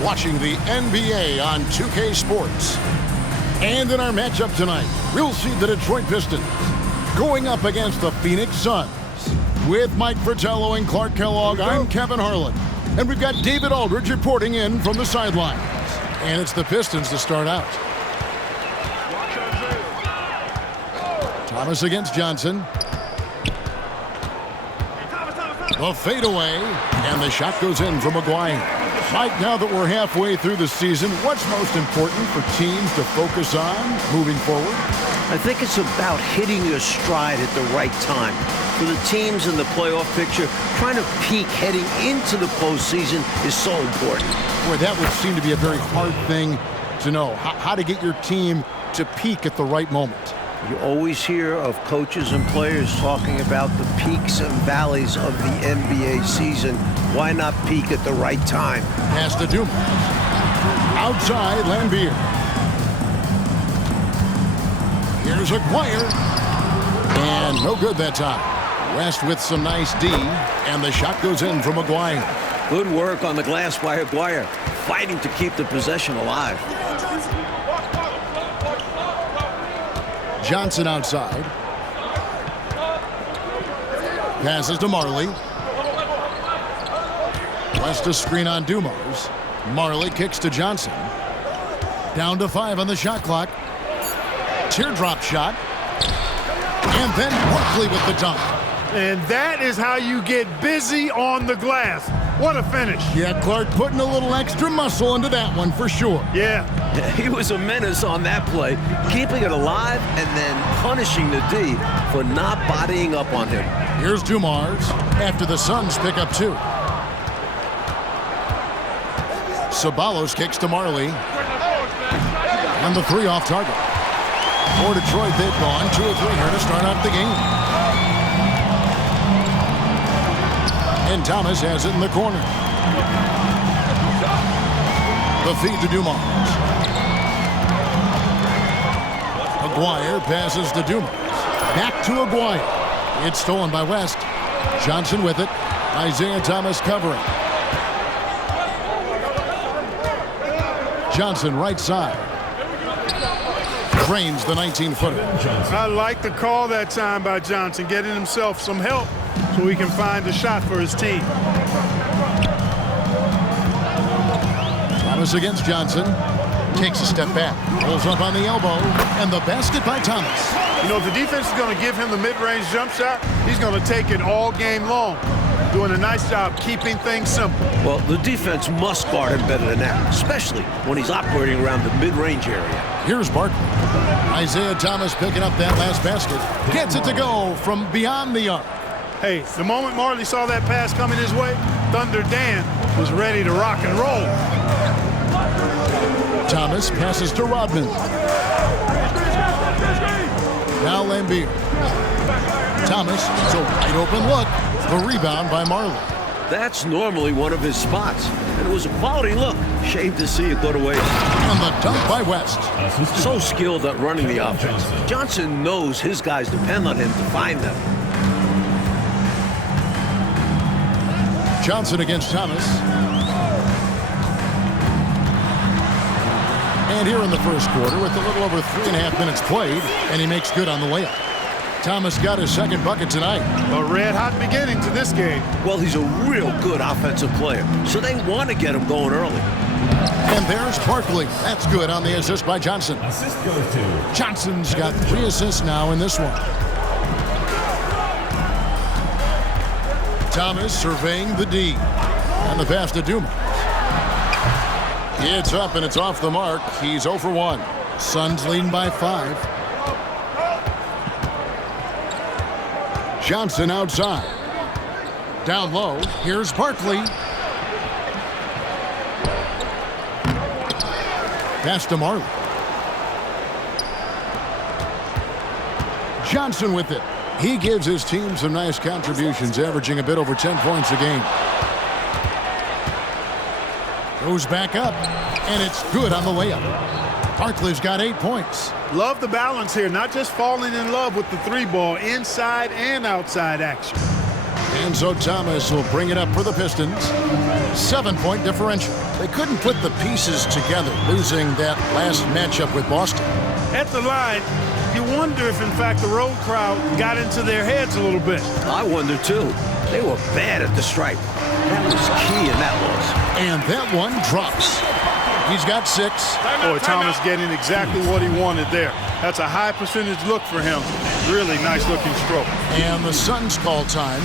You're watching the NBA on 2K Sports. And in our matchup tonight, we'll see the Detroit Pistons going up against the Phoenix Suns. With Mike Fratello and Clark Kellogg, I'm Kevin Harlan. And we've got David Aldridge reporting in from the sidelines. And it's the Pistons to start out. Thomas against Johnson. The fadeaway, and the shot goes in from Maguire. Mike, now that we're halfway through the season, what's most important for teams to focus on moving forward? I think it's about hitting your stride at the right time. For the teams in the playoff picture, trying to peak heading into the postseason is so important. Boy, that would seem to be a very hard thing to know, how to get your team to peak at the right moment. You always hear of coaches and players talking about the peaks and valleys of the NBA season. Why not peak at the right time? Pass to Dumas. Outside, Lambeer. Here's Aguirre. And no good that time. West with some nice D. And the shot goes in from Aguirre. Good work on the glass by Aguirre, fighting to keep the possession alive. Johnson outside. Passes to Marley. West a screen on Dumars. Marley kicks to Johnson. Down to 5 on the shot clock. Teardrop shot. And then Barkley with the dunk. And that is how you get busy on the glass. What a finish. Yeah, Clark putting a little extra muscle into that one for sure. Yeah. He was a menace on that play, keeping it alive and then punishing the D for not bodying up on him. Here's Dumars after the Suns pick up 2. Ceballos kicks to Marley. And the 3 off target. For Detroit, they've gone 2 of 3 here to start out the game. And Thomas has it in the corner. The feed to Dumars. Aguirre passes to Dumas. Back to Aguirre. It's stolen by West. Johnson with it. Isiah Thomas covering. Johnson right side. Drains the 19-footer. I like the call that time by Johnson, getting himself some help so he can find a shot for his team. Thomas against Johnson. Takes a step back. Rolls up on the elbow. And the basket by Thomas. You know, if the defense is going to give him the mid-range jump shot, he's going to take it all game long. Doing a nice job keeping things simple. Well, the defense must guard him better than that, especially when he's operating around the mid-range area. Here's Barkley. Isiah Thomas picking up that last basket. Gets it to go from beyond the arc. Hey, the moment Marley saw that pass coming his way, Thunder Dan was ready to rock and roll. Thomas passes to Rodman. Now Lambeer. Thomas, it's a wide open look. The rebound by Marley. That's normally one of his spots, and it was a quality look. Shame to see it go to waste. And the dunk by West. So skilled at running the offense. Johnson knows his guys depend on him to find them. Johnson against Thomas. And here in the first quarter with a little over 3.5 minutes played, and he makes good on the layup. Thomas got his second bucket tonight. A red-hot beginning to this game. Well, he's a real good offensive player, so they want to get him going early. And there's Barkley. That's good on the assist by Johnson. Assist goes to Johnson's got 3 assists now in this one. Thomas surveying the D. And the pass to Dumas. It's up and it's off the mark. He's 0 for 1. Suns leading by 5. Johnson outside. Down low. Here's Barkley. Pass to Marley. Johnson with it. He gives his team some nice contributions, averaging a bit over 10 points a game. Goes back up, and it's good on the layup. Barkley's got 8 points. Love the balance here, not just falling in love with the 3 ball, inside and outside action. And so Thomas will bring it up for the Pistons. 7-point differential. They couldn't put the pieces together, losing that last matchup with Boston. At the line, you wonder if, in fact, the road crowd got into their heads a little bit. I wonder, too. They were bad at the stripe. That was key in that loss. And that one drops. He's got 6. Boy, Thomas getting exactly what he wanted there. That's a high percentage look for him. Really nice looking stroke. And the Suns call time.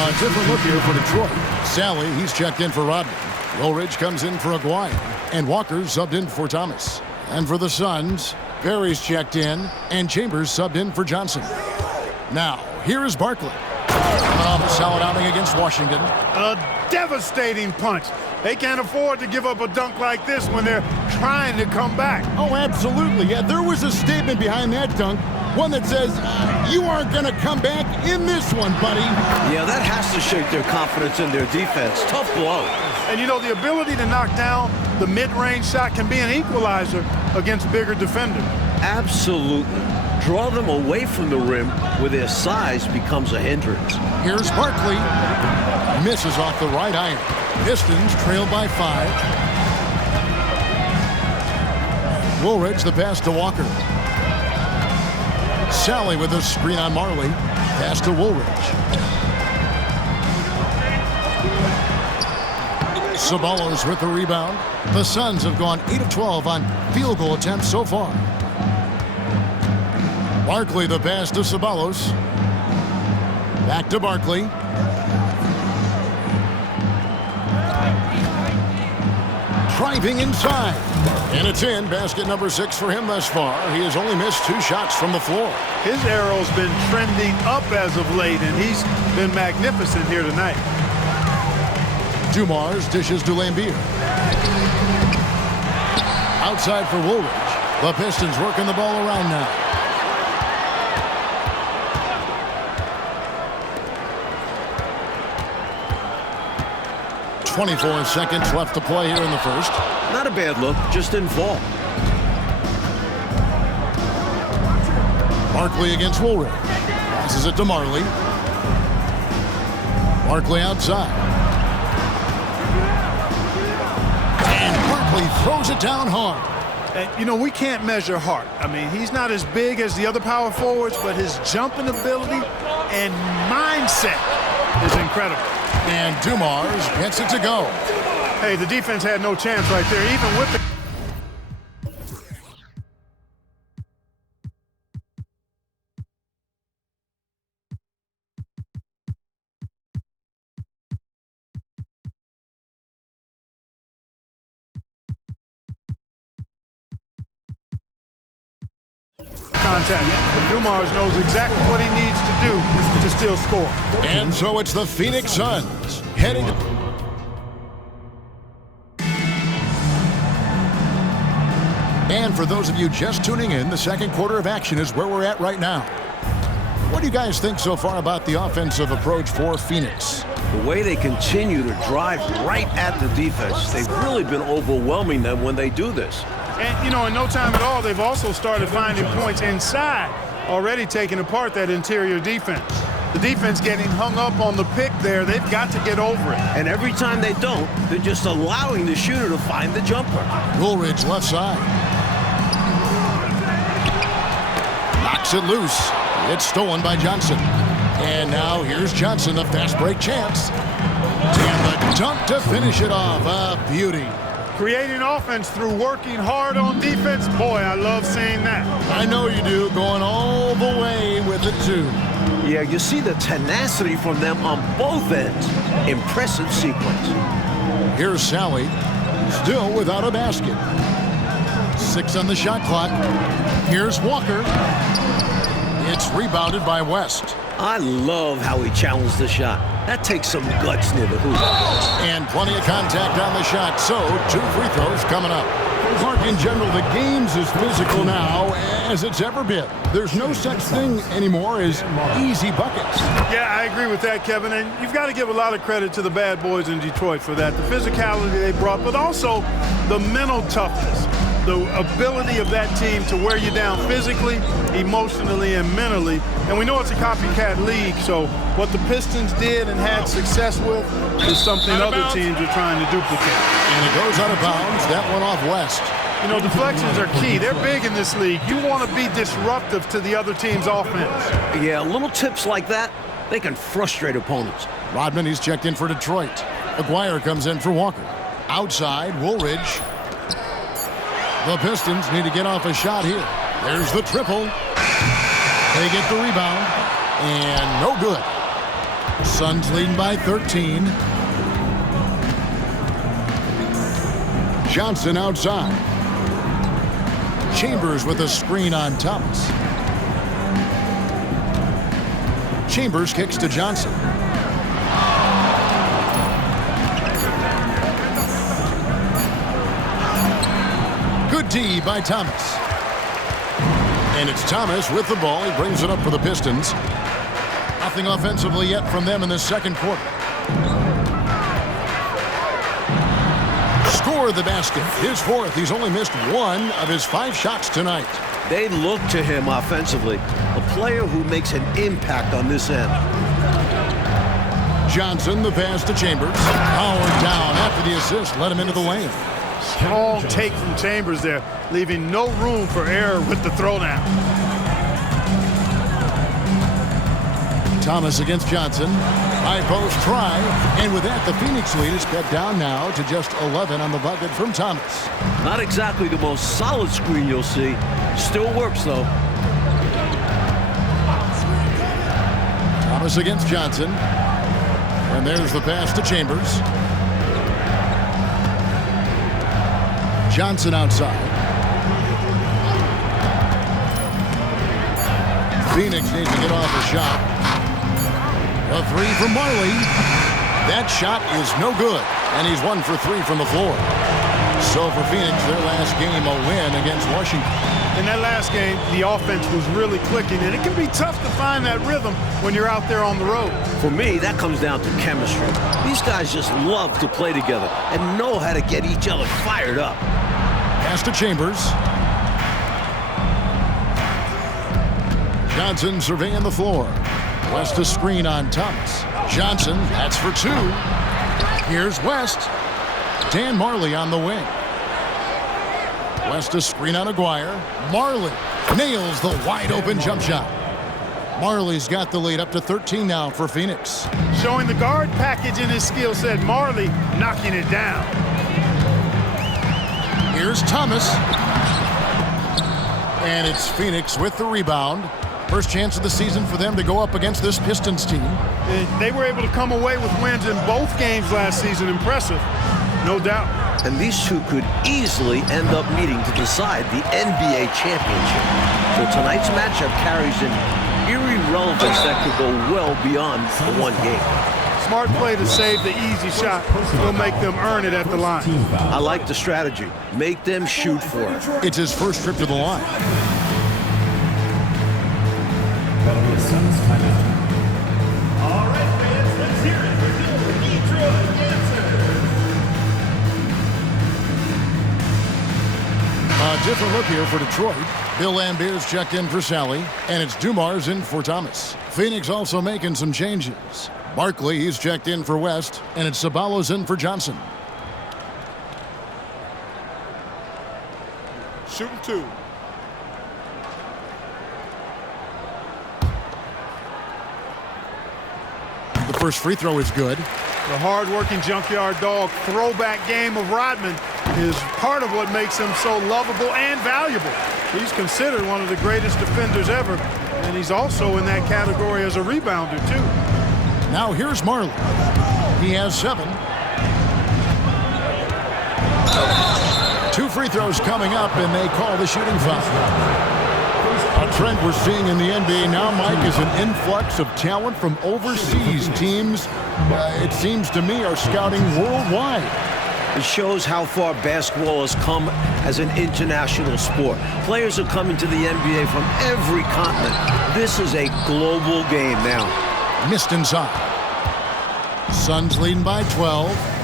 A different look here for Detroit. Sally, he's checked in for Rodman. Woolridge comes in for Aguirre. And Walker subbed in for Thomas. And for the Suns, Berry's checked in. And Chambers subbed in for Johnson. Now, here is Barkley. A solid outing against Washington. A devastating punch. They can't afford to give up a dunk like this when they're trying to come back. Oh, absolutely. Yeah, there was a statement behind that dunk. One that says, you aren't going to come back in this one, buddy. Yeah, that has to shake their confidence in their defense. Tough blow. And, you know, the ability to knock down the mid-range shot can be an equalizer against bigger defenders. Absolutely. Draw them away from the rim where their size becomes a hindrance. Here's Barkley. Misses off the right iron. Pistons trail by 5. Woolridge the pass to Walker. Sally with a screen on Marley. Pass to Woolridge. Ceballos with the rebound. The Suns have gone 8 of 12 on field goal attempts so far. Barkley the pass to Ceballos. Back to Barkley. Driving inside. And it's in. Basket number 6 for him thus far. He has only missed 2 shots from the floor. His arrow's been trending up as of late, and he's been magnificent here tonight. Dumars dishes to Lambier. Outside for Woolridge. The Pistons working the ball around now. .24 seconds left to play here in the first. Not a bad look, just didn't fall. Barkley against Woolridge. Passes it to Marley. Barkley outside. And Barkley throws it down hard. And, you know, we can't measure Hart. I mean, he's not as big as the other power forwards, but his jumping ability and mindset is incredible. And Dumars gets it to go. Hey, the defense had no chance right there, even with the... contact. Dumars knows exactly what he needs to do to still score. And so it's the Phoenix Suns heading to... And for those of you just tuning in, the second quarter of action is where we're at right now. What do you guys think so far about the offensive approach for Phoenix? The way they continue to drive right at the defense, they've really been overwhelming them when they do this. And, you know, in no time at all, they've also started finding points inside, already taking apart that interior defense. The defense getting hung up on the pick there, they've got to get over it. And every time they don't, they're just allowing the shooter to find the jumper. Woolridge left side. Knocks it loose. It's stolen by Johnson. And now here's Johnson, the fast break chance. And the dunk to finish it off. A beauty. Creating offense through working hard on defense. Boy, I love seeing that. I know you do, going all the way with it, too. Yeah, you see the tenacity from them on both ends. Impressive sequence. Here's Sally, still without a basket. 6 on the shot clock. Here's Walker. It's rebounded by West. I love how he challenged the shot. That takes some guts near the hoop. And plenty of contact on the shot, so 2 free throws coming up. Mark, in general, the game's as physical now as it's ever been. There's no such thing anymore as easy buckets. Yeah, I agree with that, Kevin. And you've got to give a lot of credit to the bad boys in Detroit for that. The physicality they brought, but also the mental toughness. The ability of that team to wear you down physically, emotionally, and mentally. And we know it's a copycat league, so what the Pistons did and had success with is something other teams are trying to duplicate. And it goes out of bounds. That one off West. You know, deflections are key. They're big in this league. You want to be disruptive to the other team's offense. Yeah, little tips like that, they can frustrate opponents. Rodman, he's checked in for Detroit. Aguirre comes in for Walker. Outside, Woolridge. The Pistons need to get off a shot here. There's the triple. They get the rebound. And no good. Suns leading by 13. Johnson outside. Chambers with a screen on Thomas. Chambers kicks to Johnson. Good D by Thomas. And it's Thomas with the ball. He brings it up for the Pistons. Nothing offensively yet from them in the second quarter. Score the basket. His fourth. He's only missed one of his 5 shots tonight. They look to him offensively, a player who makes an impact on this end. Johnson, the pass to Chambers. Howard down after the assist. Let him into the lane. Strong take from Chambers there, leaving no room for error with the throwdown. Thomas against Johnson. High post try. And with that, the Phoenix lead is cut down now to just 11 on the bucket from Thomas. Not exactly the most solid screen you'll see. Still works, though. Thomas against Johnson. And there's the pass to Chambers. Johnson outside. Phoenix needs to get off a shot. A three from Marley. That shot is no good. And he's 1 for 3 from the floor. So for Phoenix, their last game, a win against Washington. In that last game, the offense was really clicking, and it can be tough to find that rhythm when you're out there on the road. For me, that comes down to chemistry. These guys just love to play together and know how to get each other fired up. Pass to Chambers. Johnson surveying the floor. West a screen on Thomas. Johnson, that's for 2. Here's West. Dan Marley on the wing. West a screen on Aguirre. Marley nails the wide open jump shot. Marley's got the lead up to 13 now for Phoenix. Showing the guard package in his skill set. Marley knocking it down. Here's Thomas. And it's Phoenix with the rebound. First chance of the season for them to go up against this Pistons team. They were able to come away with wins in both games last season. Impressive, no doubt. And these two could easily end up meeting to decide the NBA championship. So tonight's matchup carries an eerie relevance that could go well beyond the one game. Smart play to save the easy shot. Will make them earn it at the line. I like the strategy. Make them shoot for it. It's his first trip to the line. That'll be a Suns timeout. All right, fans, let's hear it for the Detroit Dancers. A different look here for Detroit. Bill Lambier's checked in for Sally, and it's Dumars in for Thomas. Phoenix also making some changes. Barkley, he's checked in for West, and it's Ceballos in for Johnson. Shooting 2. The first free throw is good. The hard-working junkyard dog throwback game of Rodman is part of what makes him so lovable and valuable. He's considered one of the greatest defenders ever, and he's also in that category as a rebounder, too. Now here's Marley. He has 7. 2 free throws coming up, and they call the shooting foul. A trend we're seeing in the NBA now, Mike, is an influx of talent from overseas. Teams, it seems to me, are scouting worldwide. It shows how far basketball has come as an international sport. Players are coming to the NBA from every continent. This is a global game now. Missed inside. Suns leading by 12.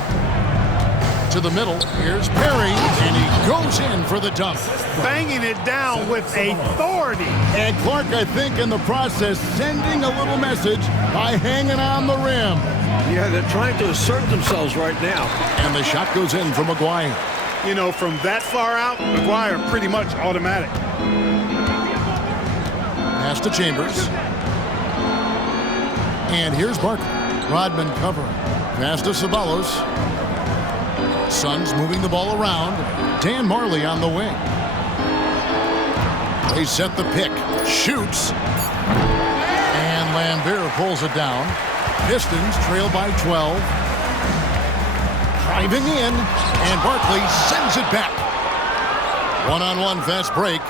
To the middle. Here's Perry, and he goes in for the dunk. Banging it down with authority. And Clark, I think, in the process, sending a little message by hanging on the rim. Yeah, they're trying to assert themselves right now. And the shot goes in for McGuire. You know, from that far out, McGuire pretty much automatic. Pass to Chambers. And here's Barkley. Rodman covering. Pass to Ceballos. Suns moving the ball around. Dan Marley on the wing. They set the pick. Shoots. And Lambeer pulls it down. Pistons trail by 12. Driving in. And Barkley sends it back. One-on-one fast break.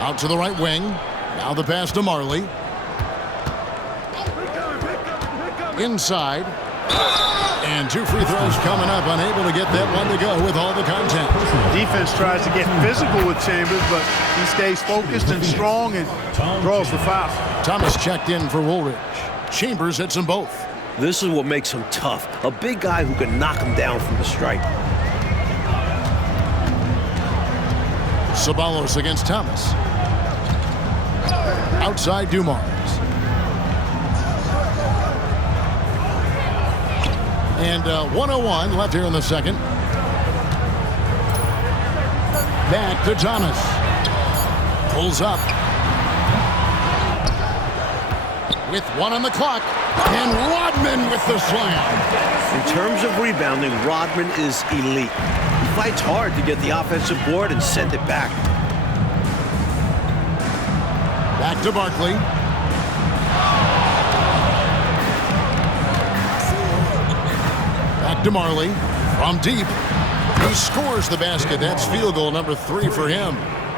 Out to the right wing. Now the pass to Marley. Inside. And 2 free throws coming up. Unable to get that one to go with all the content. Defense tries to get physical with Chambers, but he stays focused and strong and draws the foul. Thomas checked in for Woolridge. Chambers hits them both. This is what makes him tough. A big guy who can knock him down from the stripe. Ceballos against Thomas. Outside Dumars. And 1:01 left here in the second. Back to Thomas. Pulls up. With 1 on the clock. And Rodman with the slam. In terms of rebounding, Rodman is elite. He fights hard to get the offensive board and send it back. Back to Barkley. Back to Marley. From deep. He scores the basket. That's field goal number 3 for him.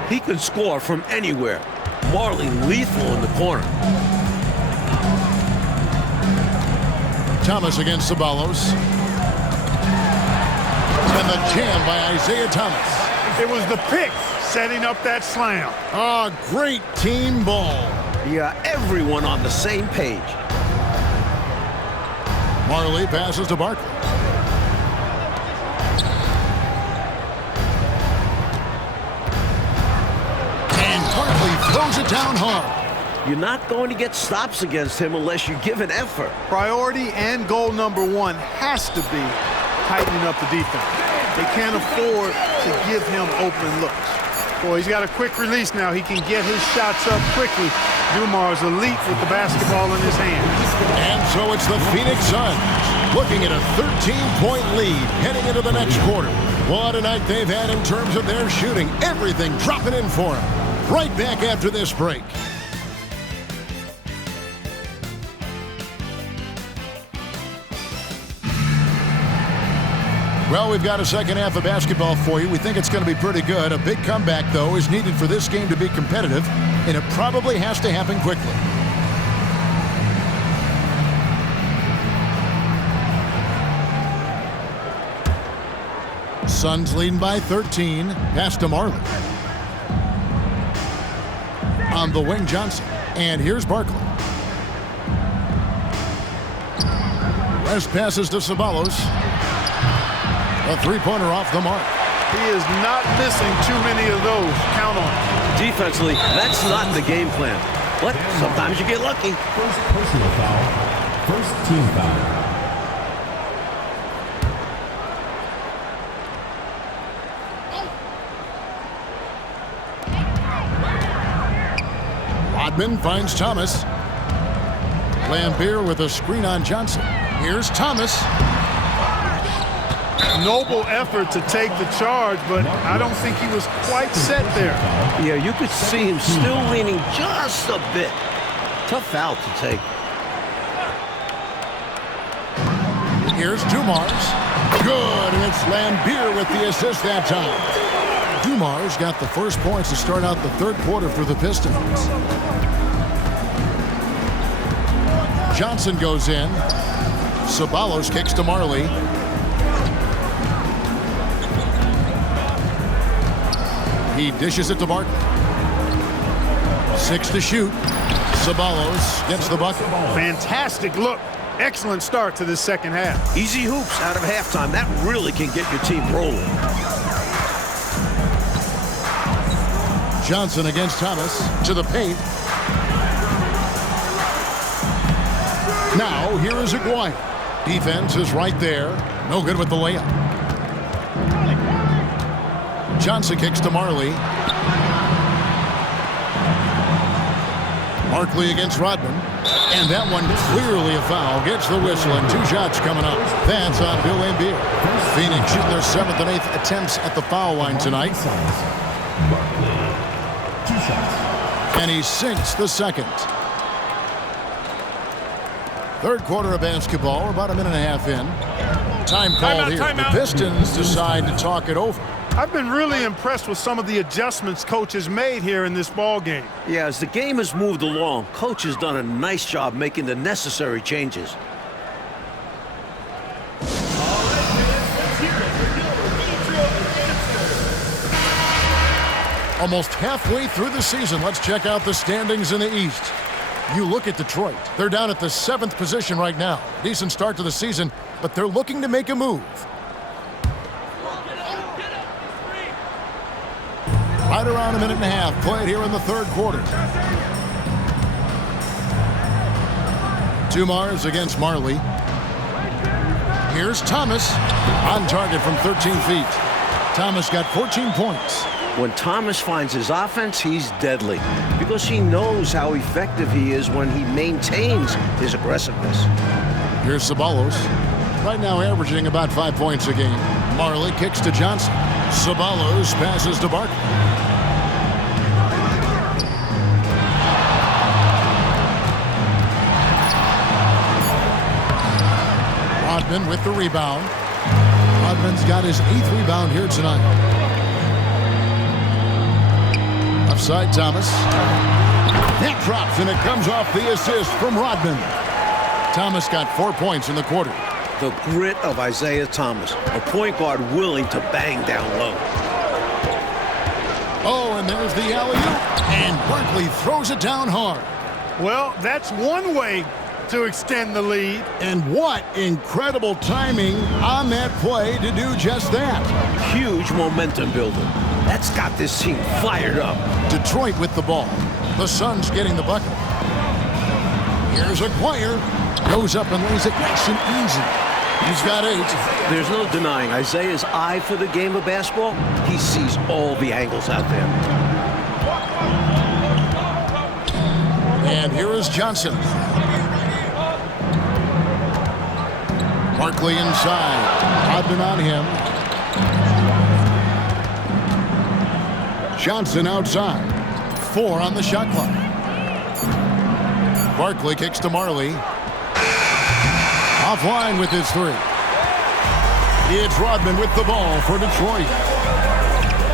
He can score from anywhere. Barkley lethal in the corner. Thomas against Ceballos. And the jam by Isiah Thomas. It was the pick setting up that slam. Oh, great team ball. Yeah, everyone on the same page. Marley passes to Barkley. And Barkley throws it down hard. You're not going to get stops against him unless you give an effort. Priority and goal number 1 has to be tightening up the defense. They can't afford to give him open looks. Boy, he's got a quick release now. He can get his shots up quickly. Dumars elite with the basketball in his hands. And so it's the Phoenix Suns looking at a 13-point lead heading into the next quarter. What a night they've had in terms of their shooting. Everything dropping in for them. Right back after this break. Well, we've got a second half of basketball for you. We think it's going to be pretty good. A big comeback, though, is needed for this game to be competitive, and it probably has to happen quickly. Suns leading by 13. Pass to Marley. On the wing, Johnson. And here's Barkley. West passes to Ceballos. A three-pointer off the mark. He is not missing too many of those. Count on it. Defensively, that's not in the game plan. But sometimes you get lucky. First personal foul. First team foul. Rodman finds Thomas. Lambeer with a screen on Johnson. Here's Thomas. Noble effort to take the charge, but I don't think he was quite set there. Yeah, you could see him still leaning just a bit. Tough foul to take. Here's Dumars. Good, and it's Lambeer with the assist that time. Dumars got the first points to start out the third quarter for the Pistons. Johnson goes in. Ceballos kicks to Marley. He dishes it to Barkley. 6 to shoot. Ceballos gets the bucket. Fantastic look. Excellent start to this second half. Easy hoops out of halftime. That really can get your team rolling. Johnson against Thomas to the paint. Now here is Aguirre. Defense is right there. No good with the layup. Johnson kicks to Marley. Barkley against Rodman. And that one clearly a foul. Gets the whistle and 2 shots coming up. That's on Bill Laimbeer. Phoenix shooting their 7th and 8th attempts at the foul line tonight. And he sinks the second. Third quarter of basketball. We're about a minute and a half in. Time called here. The Pistons decide to talk it over. I've been really impressed with some of the adjustments Coach has made here in this ball game. Yeah, as the game has moved along, Coach has done a nice job making the necessary changes. Almost halfway through the season, let's check out the standings in the East. You look at Detroit. They're down at the 7th position right now. Decent start to the season, but they're looking to make a move. Right around a minute and a half played here in the third quarter. Tumars against Marley. Here's Thomas on target from 13 feet. Thomas got 14 points. When Thomas finds his offense, he's deadly because he knows how effective he is when he maintains his aggressiveness. Here's Ceballos. Right now averaging about 5 points a game. Marley kicks to Johnson. Ceballos passes to Barkley. Rodman with the rebound. Rodman's got his 8th rebound here tonight. Offside Thomas. That drops and it comes off the assist from Rodman. Thomas got 4 points in the quarter. The grit of Isiah Thomas, a point guard willing to bang down low. Oh, and there's the alley-oop. And Barkley throws it down hard. Well, that's one way to extend the lead. And what incredible timing on that play to do just that. Huge momentum builder. That's got this team fired up. Detroit with the ball. The Suns getting the bucket. Here's Aguirre. Goes up and lays it nice and easy. He's got 8. There's no denying Isaiah's eye for the game of basketball. He sees all the angles out there. And here is Johnson. Barkley inside. Rodman on him. Johnson outside. 4 on the shot clock. Barkley kicks to Marley. Offline with his 3. It's Rodman with the ball for Detroit.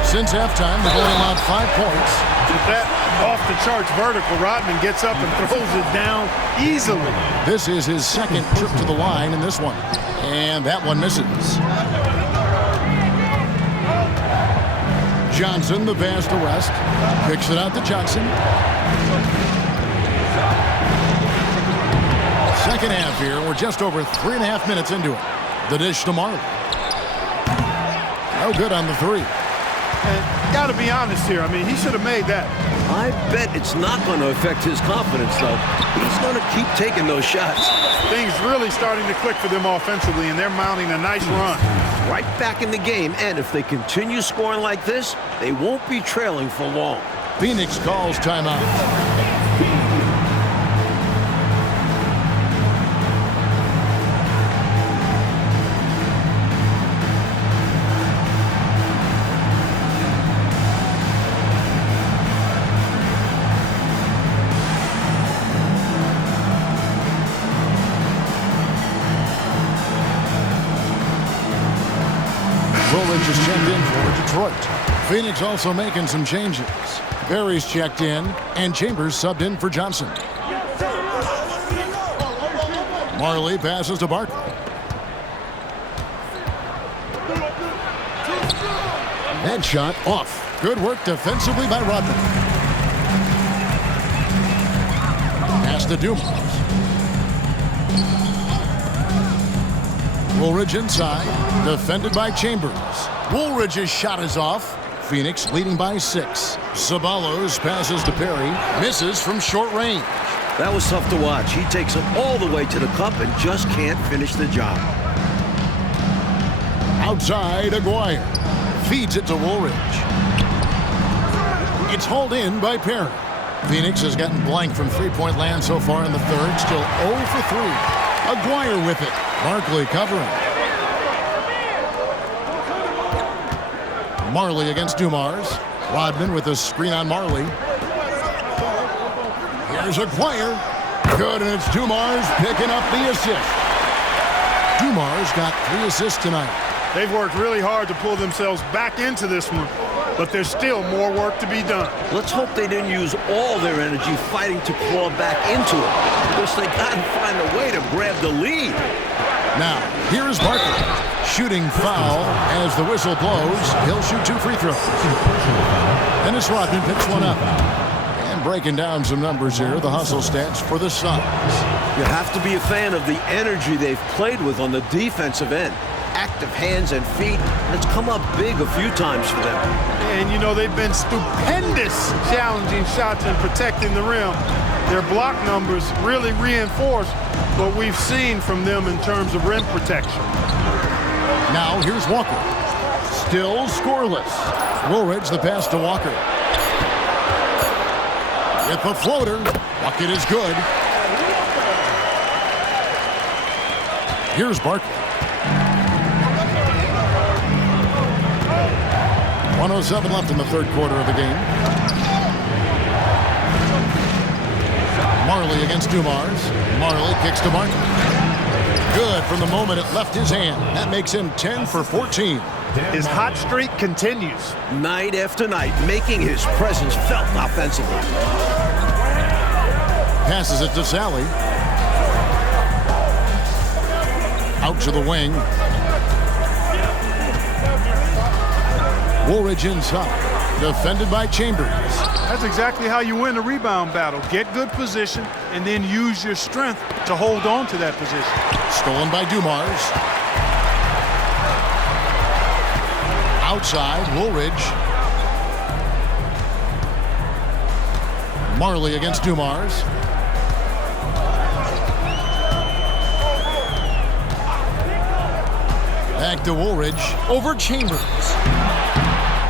Since halftime, they've only allowed 5 points. With that off-the-charts vertical, Rodman gets up and throws it down easily. This is his 2nd trip to the line in this one. And that one misses. Johnson, the pass to West. Kicks it out to Johnson. Second half here. We're just over 3.5 minutes into it. The dish to Marley. No good on the 3. And got to be honest here. I mean, he should have made that. I bet it's not going to affect his confidence, though. He's going to keep taking those shots. Things really starting to click for them offensively, and they're mounting a nice run. Right back in the game, and if they continue scoring like this, they won't be trailing for long. Phoenix calls timeout. Just checked in for Detroit. Phoenix also making some changes. Barry's checked in, and Chambers subbed in for Johnson. Marley passes to Barkley. Headshot off. Good work defensively by Rodman. Pass to Dumas. Woolridge inside. Defended by Chambers. Woolridge's shot is off. Phoenix leading by 6. Ceballos passes to Perry. Misses from short range. That was tough to watch. He takes it all the way to the cup and just can't finish the job. Outside, Aguirre. Feeds it to Woolridge. It's hauled in by Perry. Phoenix has gotten blank from three-point land so far in the third. Still 0 for 3. Aguirre with it. Barkley covering. Marley against Dumars. Rodman with a screen on Marley. Here's Aguirre. Good, and it's Dumars picking up the assist. Dumars got 3 assists tonight. They've worked really hard to pull themselves back into this one, but there's still more work to be done. Let's hope they didn't use all their energy fighting to claw back into it, because they got to find a way to grab the lead. Now, here's Barkley. Shooting foul as the whistle blows. He'll shoot 2 free throws. Dennis Rodman picks one up. And breaking down some numbers here, the hustle stats for the Suns. You have to be a fan of the energy they've played with on the defensive end. Active hands and feet, and it's come up big a few times for them. And, you know, they've been stupendous challenging shots and protecting the rim. Their block numbers really reinforce what we've seen from them in terms of rim protection. Now here's Walker. Still scoreless. Woolridge the pass to Walker. With the floater. Bucket is good. Here's Barkley. 1:07 left in the third quarter of the game. Marley against Dumars. Marley kicks to Barkley. Good from the moment it left his hand. That makes him 10 for 14. His hot streak continues. Night after night, making his presence felt offensively. Passes it to Sally. Out to the wing. Woolridge inside. Defended by Chambers. That's exactly how you win a rebound battle. Get good position and then use your strength to hold on to that position. Stolen by Dumars. Outside, Woolridge. Marley against Dumars. Back to Woolridge. Over Chambers.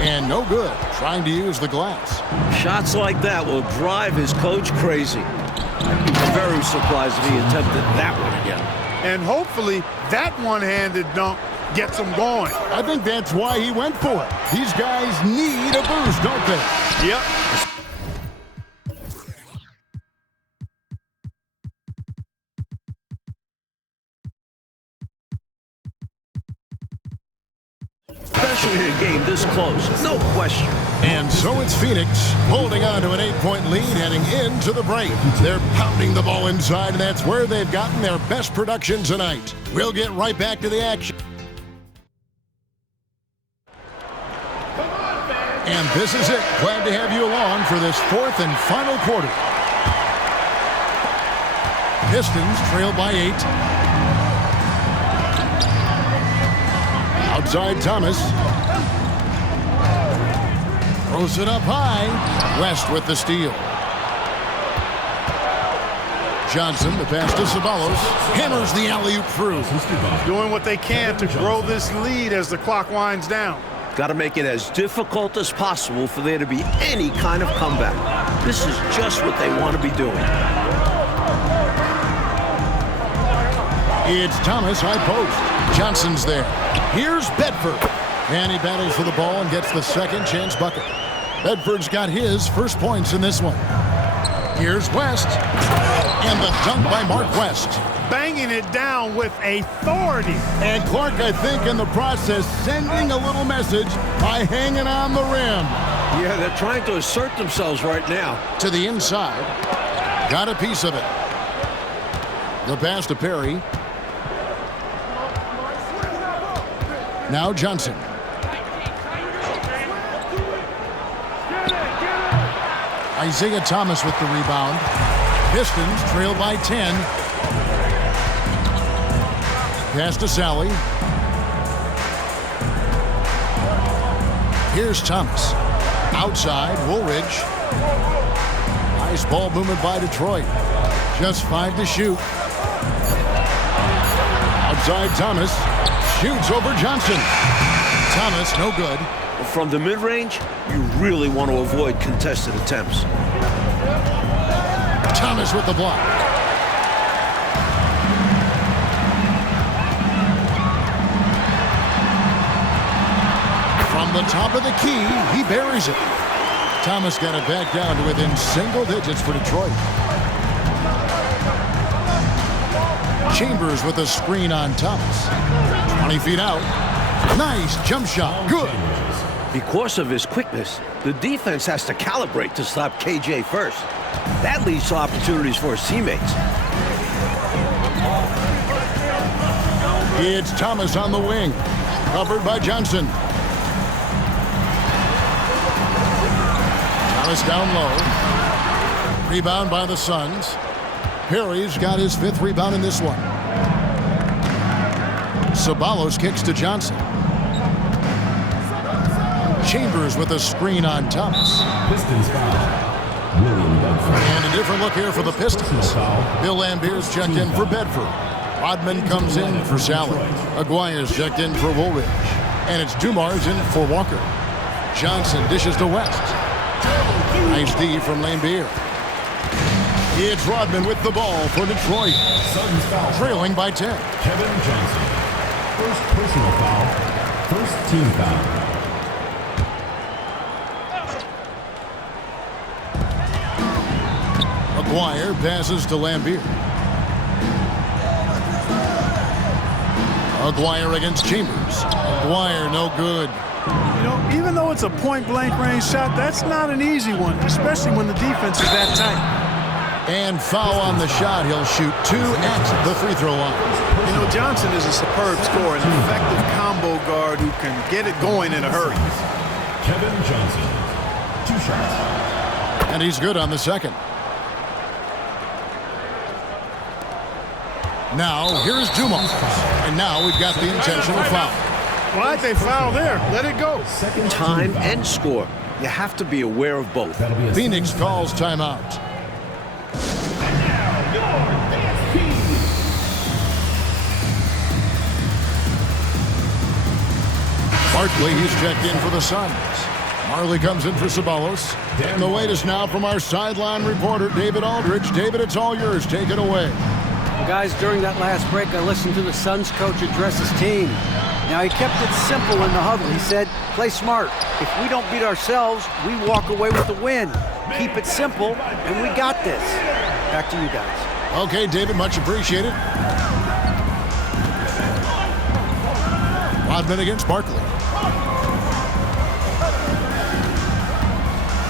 And no good. Trying to use the glass. Shots like that will drive his coach crazy. I'd be very surprised if he attempted that one again. And hopefully that one-handed dunk gets him going. I think that's why he went for it. These guys need a boost, don't they? Yep. Especially in a game this close, no question. And so it's Phoenix holding on to an 8-point lead heading into the break. They're pounding the ball inside, and that's where they've gotten their best production tonight. We'll get right back to the action. And this is it. Glad to have you along for this fourth and final quarter. Pistons trail by 8. Outside Thomas. Throws it up high. West with the steal. Johnson, the pass to Ceballos. Hammers the alley-oop through. Doing what they can to grow this lead as the clock winds down. Got to make it as difficult as possible for there to be any kind of comeback. This is just what they want to be doing. It's Thomas, high post. Johnson's there. Here's Bedford. And he battles for the ball and gets the second chance bucket. Bedford's got his first points in this one. Here's West. And the dunk by Mark West. Banging it down with authority. And Clark, I think, in the process, sending a little message by hanging on the rim. Yeah, they're trying to assert themselves right now. To the inside. Got a piece of it. The pass to Perry. Now Johnson. Isiah Thomas with the rebound. Pistons trail by 10. Pass to Sally. Here's Thomas. Outside, Woolridge. Nice ball movement by Detroit. Just 5 to shoot. Outside Thomas. Shoots over Johnson. Thomas, no good. From the mid-range, you really want to avoid contested attempts. Thomas with the block. From the top of the key, he buries it. Thomas got it back down to within single digits for Detroit. Chambers with a screen on Thomas. 20 feet out. Nice jump shot. Good. Because of his quickness, the defense has to calibrate to stop KJ first. That leads to opportunities for his teammates. It's Thomas on the wing. Covered by Johnson. Thomas down low. Rebound by the Suns. Perry's got his 5th rebound in this one. Ceballos kicks to Johnson. Chambers with a screen on Thomas. Pistons foul. William Bedford. And a different look here for the Pistons. Bill Lambier's checked in for Bedford. Rodman comes in for Sally. Aguirre's checked in for Woolridge. And it's Dumars in for Walker. Johnson dishes to West. Nice D from Lambier. It's Rodman with the ball for Detroit. Suns foul. Trailing by 10. Kevin Johnson. First personal foul. First team foul. Aguirre passes to Lambier. Aguirre against Chambers. Aguirre no good. You know, even though it's a point-blank range shot, that's not an easy one, especially when the defense is that tight. And foul on the shot. He'll shoot 2 at the free throw line. You know, Johnson is a superb scorer, an effective combo guard who can get it going in a hurry. Kevin Johnson. 2 shots. And he's good on the second. Now, here's Dumars. And now we've got the intentional foul. Why'd they foul there? Let it go. Second Time team and score. You have to be aware of both. That'll be a Phoenix calls timeout. Barkley, he's checked in for the Suns. Marley comes in for Ceballos. And the latest now from our sideline reporter, David Aldridge. David, it's all yours. Take it away. Guys, during that last break, I listened to the Suns coach address his team. Now, he kept it simple in the huddle. He said, play smart. If we don't beat ourselves, we walk away with the win. Keep it simple, and we got this. Back to you guys. Okay, David, much appreciated. Rodman against Barkley.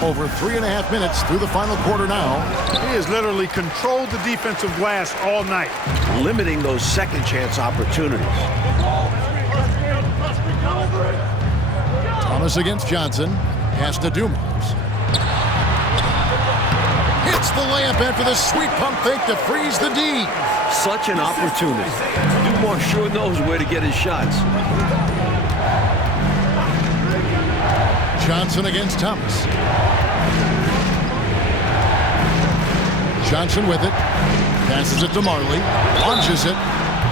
Over 3.5 minutes through the final quarter now. He has literally controlled the defensive glass all night. Limiting those second chance opportunities. Thomas against Johnson. Pass to Dumars. Hits the layup after the sweet pump fake to freeze the D. Such an opportunity. Dumars sure knows where to get his shots. Johnson against Thomas. Johnson with it. Passes it to Marley. Launches it.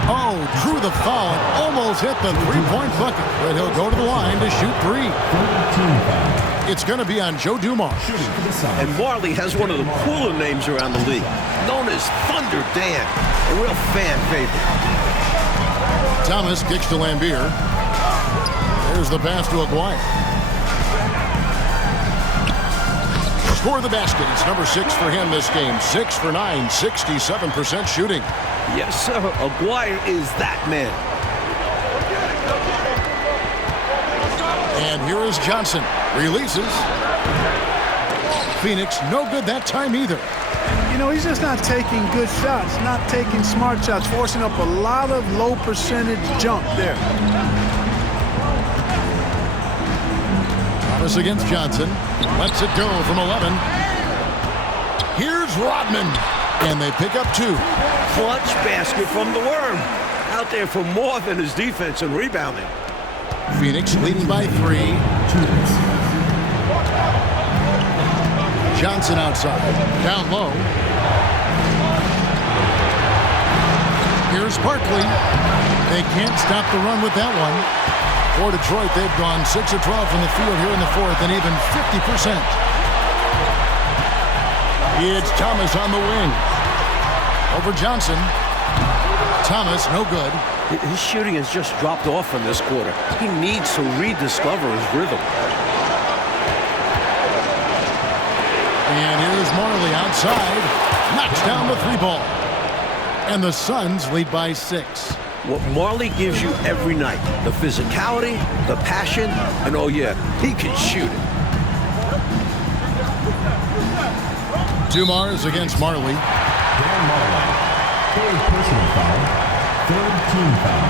Oh, drew the foul and almost hit the three-point bucket. But he'll go to the line to shoot 3. It's going to be on Joe Dumars. And Barkley has one of the cooler names around the league, known as Thunder Dan, a real fan favorite. Thomas kicks to Lambier. There's the pass to Aguirre. Score the basket. It's number 6 for him this game. 6 for 9, 67% shooting. Yes, sir. Aguirre is that man. And here is Johnson. Releases. Phoenix, no good that time either. You know, he's just not taking good shots, not taking smart shots, forcing up a lot of low percentage jump there. Thomas against Johnson. Lets it go from 11. Here's Rodman. And they pick up 2. Clutch basket from the Worm. Out there for more than his defense and rebounding. Phoenix leading by 3. Johnson outside. Down low. Here's Barkley. They can't stop the run with that one. For Detroit, they've gone 6 of 12 from the field here in the 4th and even 50%. It's Thomas on the wing. Over Johnson. Thomas, no good. His shooting has just dropped off from this quarter. He needs to rediscover his rhythm. And here's Marley outside. Knocks down the 3-ball. And the Suns lead by 6. What Marley gives you every night. The physicality, the passion, and oh yeah, he can shoot it. Dumars against Marley. Dan Marley. 3rd personal foul. 3rd team foul.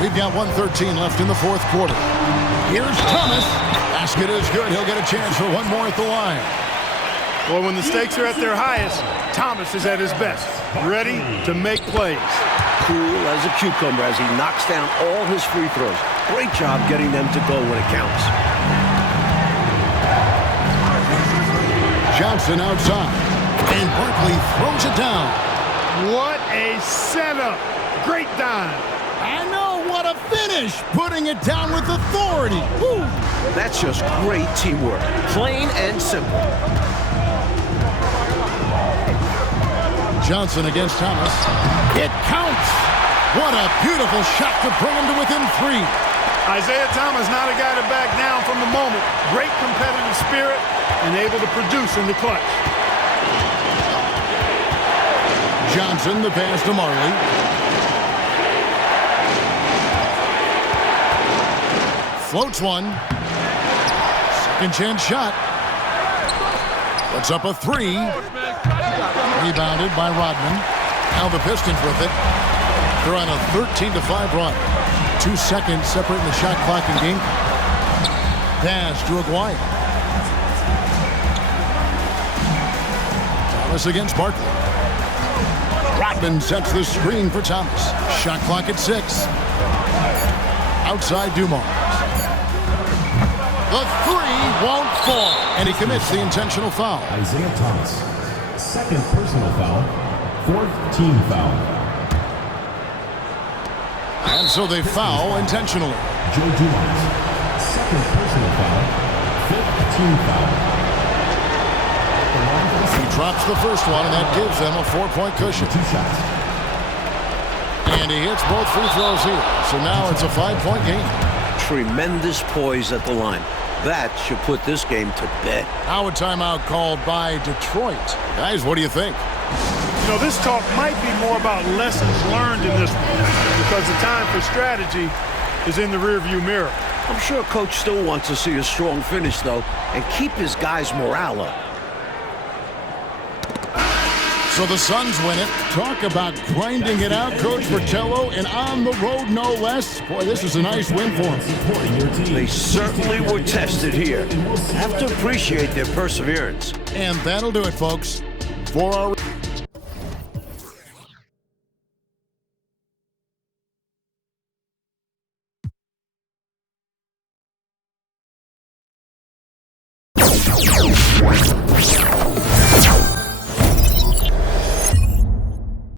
We've got 1:13 left in the 4th quarter. Here's Thomas. Basket is good. He'll get a chance for one more at the line. Well, when the stakes are at their highest, Thomas is at his best, ready to make plays. Cool as a cucumber as he knocks down all his free throws. Great job getting them to go when it counts. Johnson outside. And Barkley throws it down. What a setup. Great dime. I know, what a finish. Putting it down with authority. Woo. That's just great teamwork. Plain and simple. Johnson against Thomas. It counts. What a beautiful shot to bring him to within 3. Isiah Thomas not a guy to back down from the moment. Great competitive spirit and able to produce in the clutch. Johnson, the pass to Marley. Floats one. Second chance shot. Puts up a 3. Rebounded by Rodman. Now the Pistons with it. They're on a 13-5 run. 2 seconds separating the shot clock and game. Pass to Aguirre. Thomas against Barkley. Rodman sets the screen for Thomas. Shot clock at 6. Outside Dumars. The 3 won't fall. And he commits the intentional foul. Isiah Thomas. 2nd personal foul. 4th team foul. And so they foul intentionally. Joe Dumars. 2nd personal foul. 5th team foul. He drops the first one, and that gives them a 4-point cushion. 2 shots. And he hits both free throws here. So now it's a 5-point game. Tremendous poise at the line. That should put this game to bed. Now a timeout called by Detroit. Guys, what do you think? You know, this talk might be more about lessons learned in this one because the time for strategy is in the rearview mirror. I'm sure Coach still wants to see a strong finish, though, and keep his guys' morale up. So the Suns win it. Talk about grinding it out, Coach Fratello, and on the road, no less. Boy, this is a nice win for them. They certainly were tested here. Have to appreciate their perseverance. And that'll do it, folks, for our...